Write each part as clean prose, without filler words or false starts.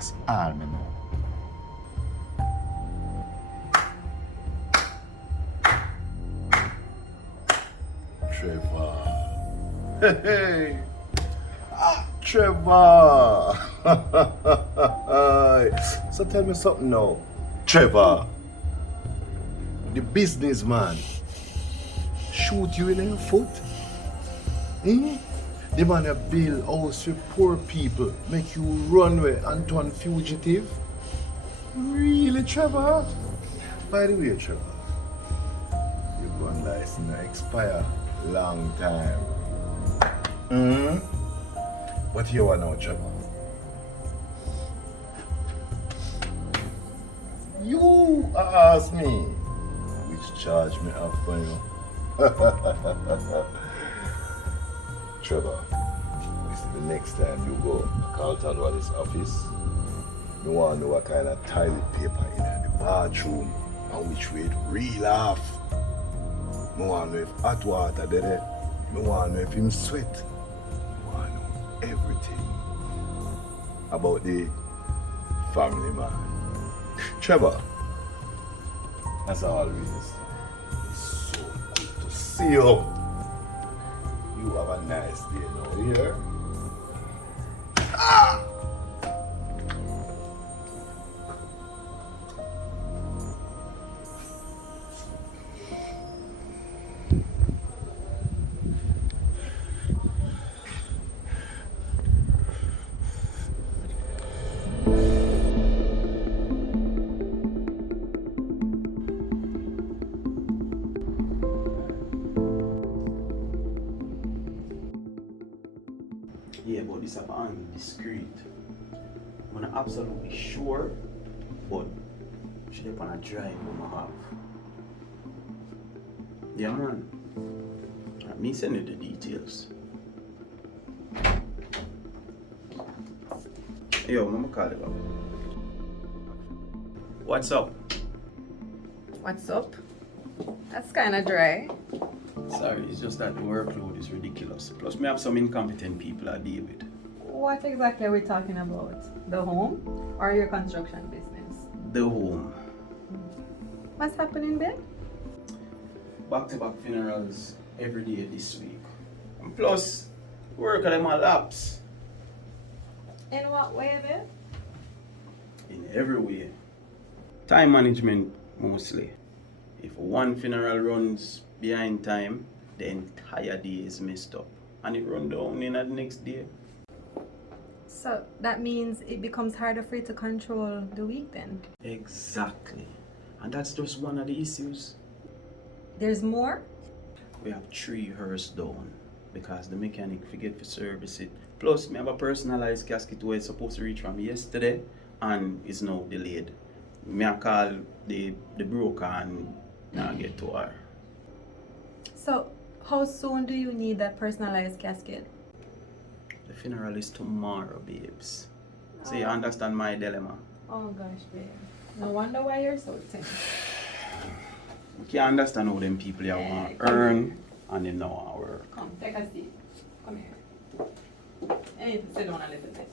That's all me know. Trevor. Hey. Trevor. So tell me something now. Trevor. The businessman shoot you in your foot? Hmm? The man that build house for poor people, make you run away and turn fugitive? Really, Trevor? By the way, Trevor, your gun license expire long time. Hmm? What you want now, Trevor? You ask me which charge me have for you. Trevor, this is the next time you go to Carlton Wallace's office. You want to know what kind of toilet paper in the bathroom and which way it real off. I want to know if hot water there. I want to know if him sweat. I want to know everything about the family man. Trevor, as always, it's so good to see you. You have a nice day now, you hear? Ah! Yeah, but this is discreet. I'm not absolutely sure, but she did on a drive we have. Yeah, man. Let me send you the details. Yo, I'm gonna call it up. What's up? What's up? That's kind of dry. Sorry, it's just that the workload is ridiculous. Plus, me have some incompetent people I deal with. What exactly are we talking about? The home or your construction business? The home. What's happening there? Back-to-back funerals every day this week. And plus, work at my laps. In what way, babe? In every way. Time management mostly. If one funeral runs behind time, the entire day is messed up. And it runs down in the next day. So that means it becomes harder for you to control the week then? Exactly. And that's just one of the issues. There's more? We have 3 hearse down because the mechanic forget to service it. Plus, we have a personalized casket where it's supposed to reach from yesterday and is now delayed. Me I call the broker and now get to her. So how soon do you need that personalized casket? The funeral is tomorrow, babes. So you understand my dilemma? Oh gosh, babe. No wonder why you're so tense. You can't understand how them people you want to earn and they know how to work. Come, take a seat. Come here. You need to sit down a little bit.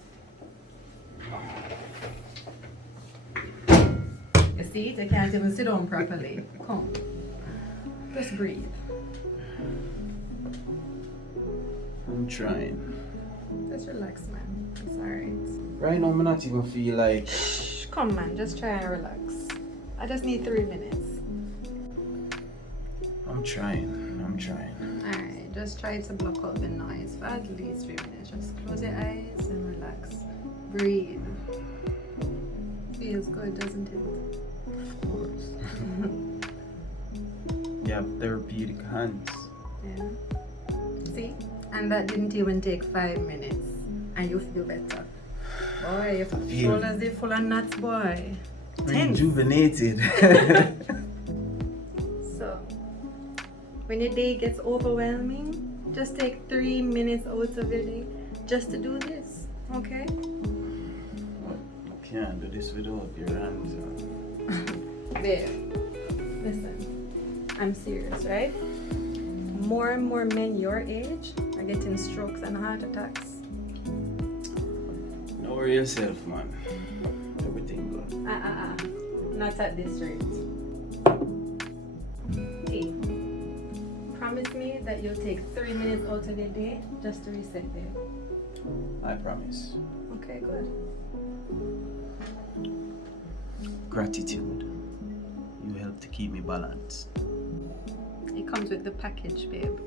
You see, they can't even sit down properly. Come. Just breathe. I'm trying. Just relax, man. It's alright. Right now, I not even feel like... Come, man. Just try and relax. I just need 3 minutes. I'm trying. Alright, just try to block out the noise for at least 3 minutes. Just close your eyes and relax. Breathe. Feels good, doesn't it? Of course. You have therapeutic hands. Yeah. See? And that didn't even take 5 minutes. And you feel better. Boy, your shoulders are full of nuts, boy. Rejuvenated. So, when your day gets overwhelming, just take 3 minutes out of your day just to do this, okay? I can't do this without your hands. Babe, listen, I'm serious, right? More and more men your age are getting strokes and heart attacks. Don't worry yourself, man. Everything good. Not at this rate. Hey, promise me that you'll take 3 minutes out of your day just to reset there. I promise. Okay, good. Gratitude. You help to keep me balanced. It comes with the package, babe.